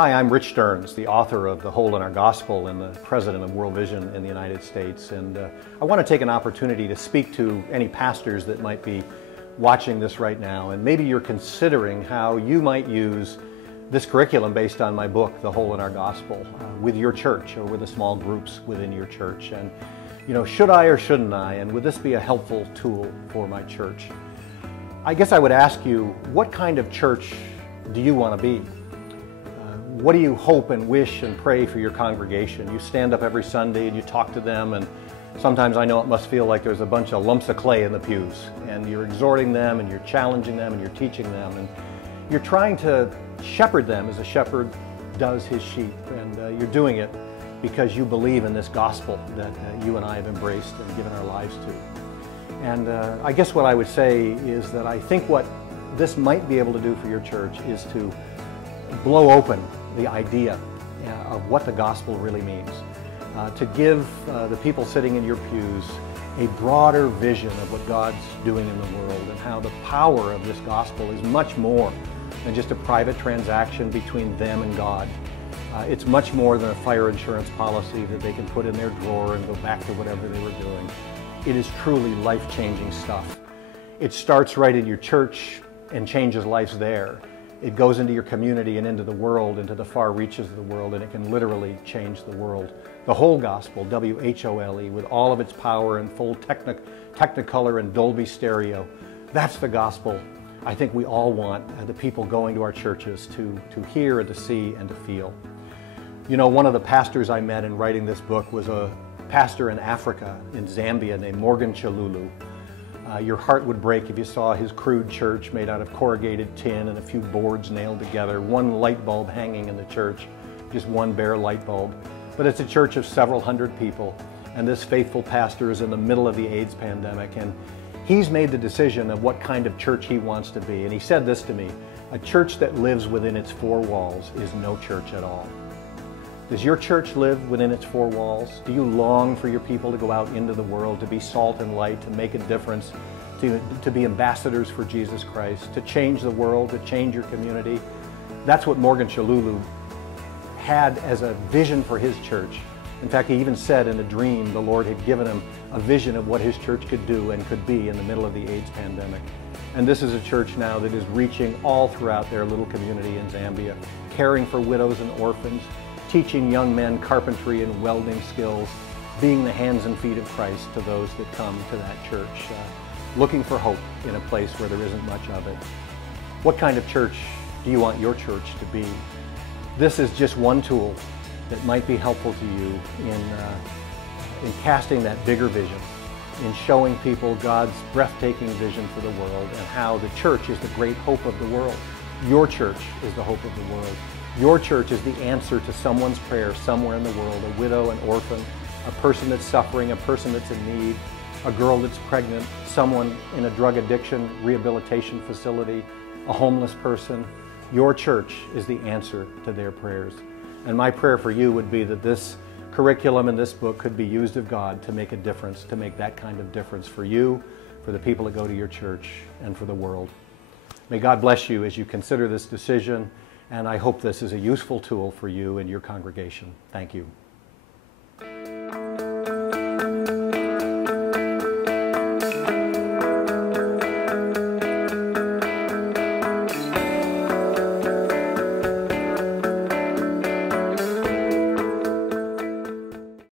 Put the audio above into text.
Hi, I'm Rich Stearns, the author of The Hole in Our Gospel and the president of World Vision in the United States. And I want to take an opportunity to speak to any pastors that might be watching this right now. And maybe you're considering how you might use this curriculum based on my book, The Hole in Our Gospel, with your church or with the small groups within your church. And, you know, should I or shouldn't I? And would this be a helpful tool for my church? I guess I would ask you, what kind of church do you want to be? What do you hope and wish and pray for your congregation? You stand up every Sunday and you talk to them, and sometimes I know it must feel like there's a bunch of lumps of clay in the pews, and you're exhorting them and you're challenging them and you're teaching them, and you're trying to shepherd them as a shepherd does his sheep, and you're doing it because you believe in this gospel that you and I have embraced and given our lives to. And I guess what I would say is that I think what this might be able to do for your church is to blow open the idea of what the gospel really means, to give the people sitting in your pews a broader vision of what God's doing in the world and how the power of this gospel is much more than just a private transaction between them and God. It's much more than a fire insurance policy that they can put in their drawer and go back to whatever they were doing. It is truly life-changing stuff. It starts right in your church and changes lives there. It goes into your community and into the world, into the far reaches of the world, and it can literally change the world. The whole gospel, W-H-O-L-E, with all of its power and full Technicolor and Dolby stereo. That's the gospel I think we all want the people going to our churches to hear and to see and to feel. You know, one of the pastors I met in writing this book was a pastor in Africa, in Zambia, named Morgan Chalulu. Your heart would break if you saw his crude church made out of corrugated tin and a few boards nailed together, one light bulb hanging in the church, just one bare light bulb. But it's a church of several hundred people, and this faithful pastor is in the middle of the AIDS pandemic, and he's made the decision of what kind of church he wants to be. And he said this to me: a church that lives within its four walls is no church at all. Does your church live within its four walls? Do you long for your people to go out into the world, to be salt and light, to make a difference, to be ambassadors for Jesus Christ, to change the world, to change your community? That's what Morgan Chalulu had as a vision for his church. In fact, he even said in a dream the Lord had given him a vision of what his church could do and could be in the middle of the AIDS pandemic. And this is a church now that is reaching all throughout their little community in Zambia, caring for widows and orphans, teaching young men carpentry and welding skills, being the hands and feet of Christ to those that come to that church, looking for hope in a place where there isn't much of it. What kind of church do you want your church to be? This is just one tool that might be helpful to you in casting that bigger vision, in showing people God's breathtaking vision for the world and how the church is the great hope of the world. Your church is the hope of the world. Your church is the answer to someone's prayer somewhere in the world, a widow, an orphan, a person that's suffering, a person that's in need, a girl that's pregnant, someone in a drug addiction rehabilitation facility, a homeless person. Your church is the answer to their prayers. And my prayer for you would be that this curriculum and this book could be used of God to make a difference, to make that kind of difference for you, for the people that go to your church, and for the world. May God bless you as you consider this decision, and I hope this is a useful tool for you and your congregation. Thank you.